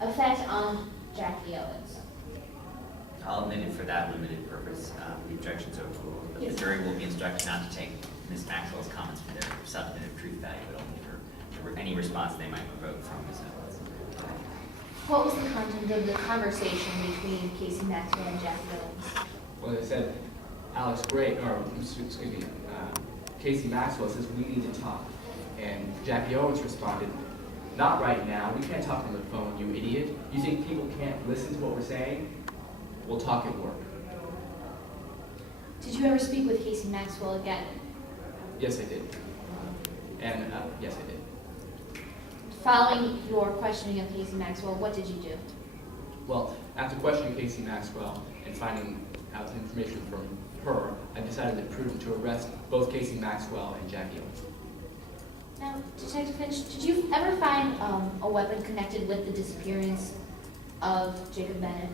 effect on Jackie Owens? I'll admit it for that limited purpose. The objection's overruled, but the jury will be instructed not to take Ms. Maxwell's comments for their substantive truth value, but only for any response they might provoke from Ms. Owens. What was the content of the conversation between Casey Maxwell and Jackie Owens? Well, they said, Casey Maxwell says, we need to talk. And Jackie Owens responded, not right now. We can't talk on the phone, you idiot. You think people can't listen to what we're saying? We'll talk at work. Did you ever speak with Casey Maxwell again? Yes, I did. Yes, I did. Following your questioning of Casey Maxwell, what did you do? Well, after questioning Casey Maxwell and finding out information from her, I decided it prudent to arrest both Casey Maxwell and Jackie Owens. Now, Detective Finch, did you ever find a weapon connected with the disappearance of Jacob Bennett?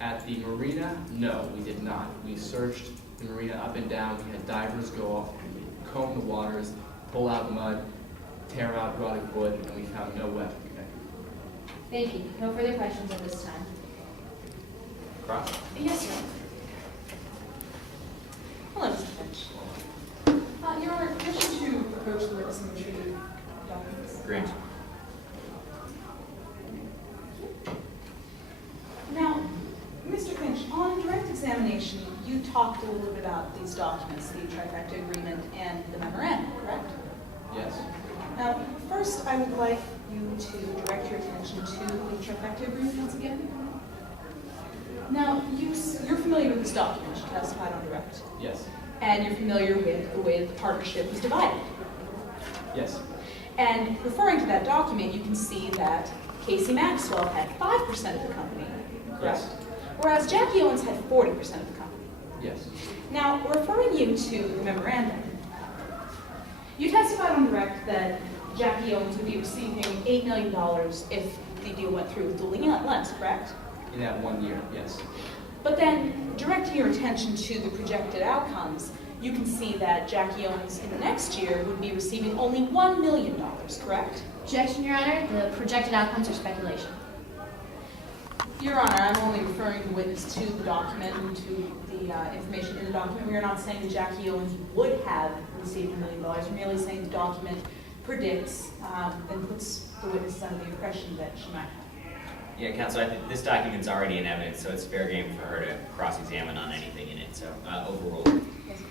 At the marina, no, we did not. We searched the marina up and down. We had divers go off and comb the waters, pull out mud, tear out rotted wood, and we found no weapon connected. Thank you. No further questions at this time. Cross? Yes, sir. Hello, Mr. Finch. Your Honor, permission to approach the witness and retrieve documents. Grant. Now, Mr. Finch, on direct examination, you talked a little bit about these documents, the trifecta agreement and the memorandum, correct? Yes. Now, first, I would like you to direct your attention to the trifecta agreement once again. Now, you're familiar with this document, you testified on direct. Yes. And you're familiar with the way that the partnership was divided. Yes. And referring to that document, you can see that Casey Maxwell had 5% of the company, correct? Yes. Whereas Jackie Owens had 40% of the company. Yes. Now, referring you to the memorandum, you testified on direct that Jackie Owens would be receiving $8 million if the deal went through with dueling lens, correct? In that 1 year, yes. But then, directing your attention to the projected outcomes, you can see that Jackie Owens in the next year would be receiving only $1 million, correct? Objection, Your Honor. The projected outcomes are speculation. Your Honor, I'm only referring the witness to the document and to the information in the document. We are not saying that Jackie Owens would have received $1 million. We're merely saying the document predicts and puts the witness under the impression that she might have. Yeah, counsel, I think this document's already in evidence, so it's fair game for her to cross-examine on anything in it, so overruled. Yes.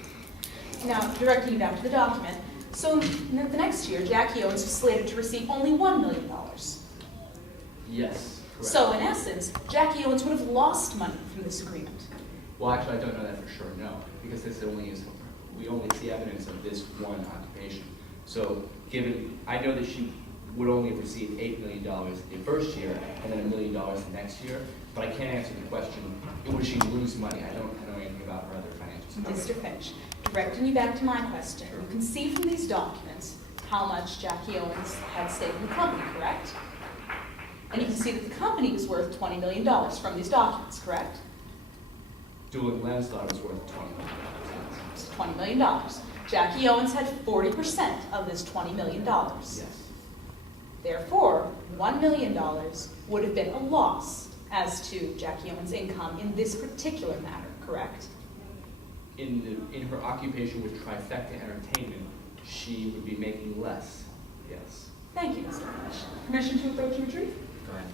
Now, directing you back to the document, so the next year, Jackie Owens was slated to receive only $1 million. Yes, correct. So, in essence, Jackie Owens would have lost money from this agreement. Well, actually, I don't know that for sure, no, because we only see evidence of this one occupation. So, I know that she would only have received $8 million the first year and then $1 million the next year, but I can't answer the question, would she lose money? I don't know anything about her other financial Mr. Finch, directing you back to my question, you can see from these documents how much Jackie Owens had stake in the company, correct? And you can see that the company was worth $20 million from these documents, correct? Dueling Lens thought it was worth $20 million. It's $20 million. Jackie Owens had 40% of this $20 million. Yes. Therefore, $1 million would have been a loss as to Jackie Owens' income in this particular matter, correct? In her occupation with Trifecta Entertainment, she would be making less, yes. Thank you, Mr. Finch. Permission to approach and retrieve? Go ahead.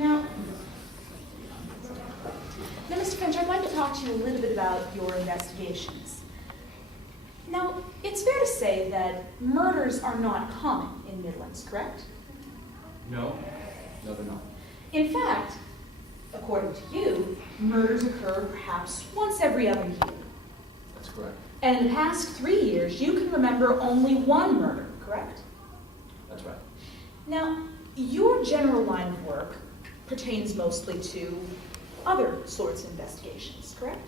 Now, Mr. Finch, I'd like to talk to you a little bit about your investigations. Now, it's fair to say that murders are not common in Midlands, correct? No, they're not. In fact, according to you, murders occur perhaps once every other year. That's correct. And in the past 3 years, you can remember only one murder, correct? That's right. Now, your general line of work pertains mostly to other sorts of investigations, correct?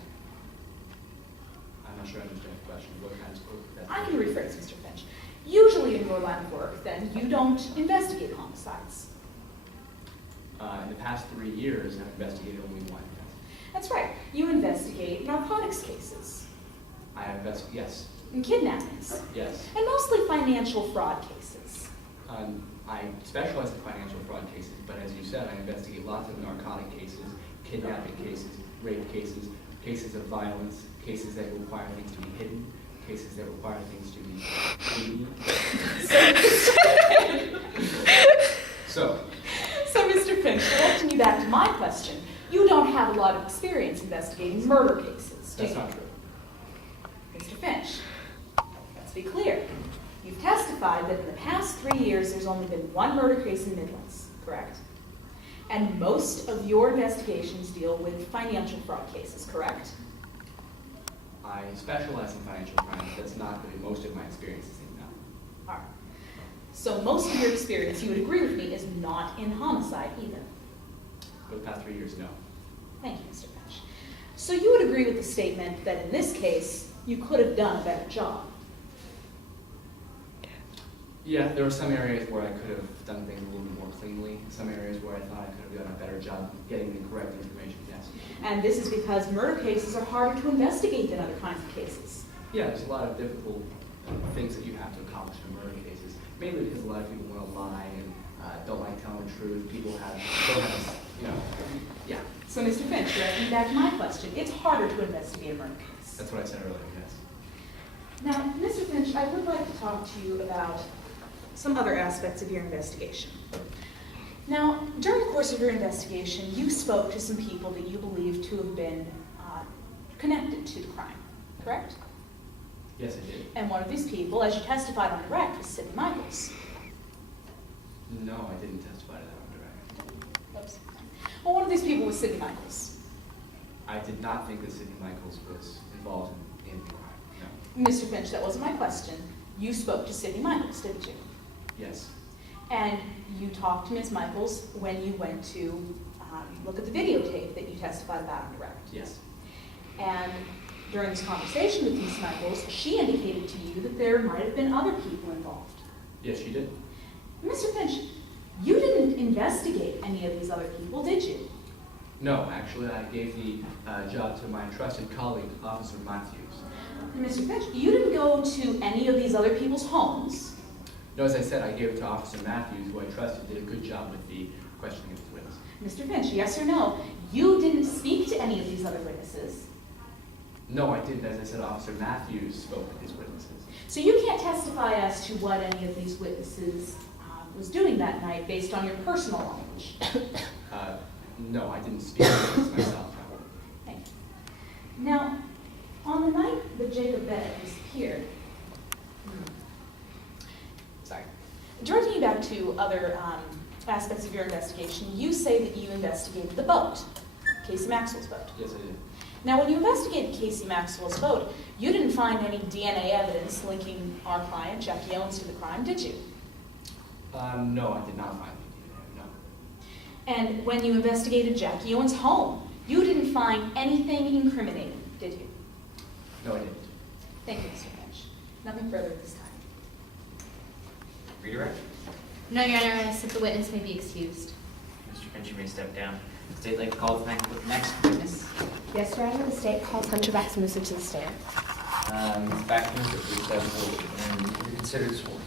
I'm not sure I understand the question. What kinds of work? I can rephrase, Mr. Finch. Usually in your line of work, then, you don't investigate homicides. In the past 3 years, I've investigated only one. That's right. You investigate narcotics cases, I have yes, and kidnappings, yes. and mostly financial fraud cases. I specialize in financial fraud cases, but as you said, I investigate lots of narcotic cases, kidnapping cases, rape cases, cases of violence, cases that require things to be hidden, cases that require things to be hidden. So, Mr. Finch, directing you back to my question, you don't have a lot of experience investigating murder cases, do you? that's not true. Mr. Finch, let's be clear. You've testified that in the past 3 years, there's only been one murder case in Midlands, correct? And most of your investigations deal with financial fraud cases, correct? I specialize in financial crimes. That's not really most of my experiences in that. All right. So most of your experience, you would agree with me, is not in homicide either. For the past 3 years, no. Thank you, Mr. Finch. So you would agree with the statement that in this case, you could have done a better job. Yeah, there were some areas where I could have done things a little bit more cleanly. Some areas where I thought I could have done a better job getting the correct information, yes. And this is because murder cases are harder to investigate than other kinds of cases. Yeah, there's a lot of difficult things that you have to accomplish in murder cases, mainly because a lot of people want to lie and don't like telling the truth. People don't have, yeah. So, Mr. Finch, directing back to my question, it's harder to investigate a murder case. That's what I said earlier, yes. Now, Mr. Finch, I would like to talk to you about some other aspects of your investigation. Now, during the course of your investigation, you spoke to some people that you believe to have been connected to the crime, correct? Yes, I did. And one of these people, as you testified on direct, was Sidney Michaels. No, I didn't testify to that on direct. Oops. Well, one of these people was Sidney Michaels. I did not think that Sidney Michaels was involved in the crime, no. Mr. Finch, that wasn't my question. You spoke to Sidney Michaels, didn't you? Yes. And you talked to Ms. Michaels when you went to look at the videotape that you testified about on direct. Yes. And during this conversation with Ms. Michaels, she indicated to you that there might have been other people involved. Yes, she did. Mr. Finch, you didn't investigate any of these other people, did you? No, actually, I gave the job to my trusted colleague, Officer Matthews. Mr. Finch, you didn't go to any of these other people's homes. No, as I said, I gave it to Officer Matthews, who I trusted did a good job with the questioning of the witness. Mr. Finch, yes or no, you didn't speak to any of these other witnesses. No, I didn't. As I said, Officer Matthews spoke with his witnesses. So you can't testify as to what any of these witnesses was doing that night based on your personal knowledge. No, I didn't speak to the witness myself. No. Thank you. Now, on the night that Jacob Bennett disappeared, directing you back to other aspects of your investigation, you say that you investigated the boat, Casey Maxwell's boat. Yes, I did. Now, when you investigated Casey Maxwell's boat, you didn't find any DNA evidence linking our client, Jackie Owens, to the crime, did you? No, I did not find any DNA, no. And when you investigated Jackie Owens' home, you didn't find anything incriminating, did you? No, I didn't. Thank you, Mr. Finch. Nothing further at this time. Redirect. No, Your Honor, I said the witness may be excused. Mr. Finch, you may step down. State like to call the next witness. Yes, Your Honor, the state calls Hunter Baxamusa to the stand. Ms. Baxamusa, please step forward and you're considered sworn.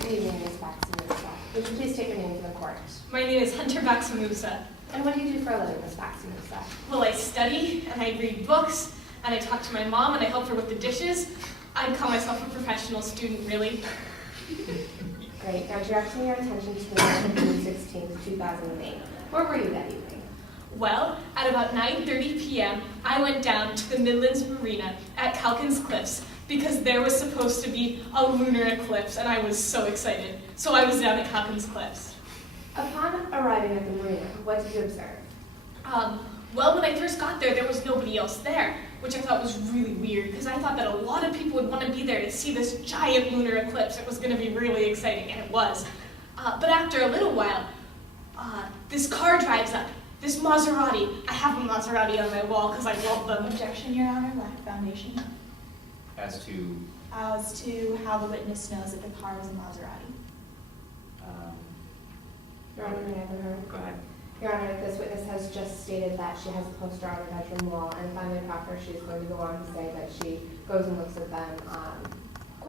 Good evening, Ms. Baxamusa. Would you please take your name for the court? My name is Hunter Baxamusa. And what do you do for a living, Ms. Baxamusa? Well, I study, and I read books, and I talk to my mom, and I help her with the dishes. I'd call myself a professional student, really. Great. Now, directing your attention to the night of June 16th, 2008. Where were you that evening? Well, at about 9:30 p.m., I went down to the Midlands Marina at Calkins Cliffs because there was supposed to be a lunar eclipse, and I was so excited. So I was down at Calkins Cliffs. Upon arriving at the marina, what did you observe? Well, when I first got there was nobody else there, which I thought was really weird because I thought that a lot of people would want to be there to see this giant lunar eclipse. It was going to be really exciting, and it was. But after a little while, this car drives up, this Maserati. I have a Maserati on my wall because I love them. Objection, Your Honor, lack of foundation. As to, As to how the witness knows that the car was a Maserati. Your Honor, may I have her? go ahead. Your Honor, this witness has just stated that she has a poster on her bedroom wall, and finally, after she is going to go on to say that she goes and looks at them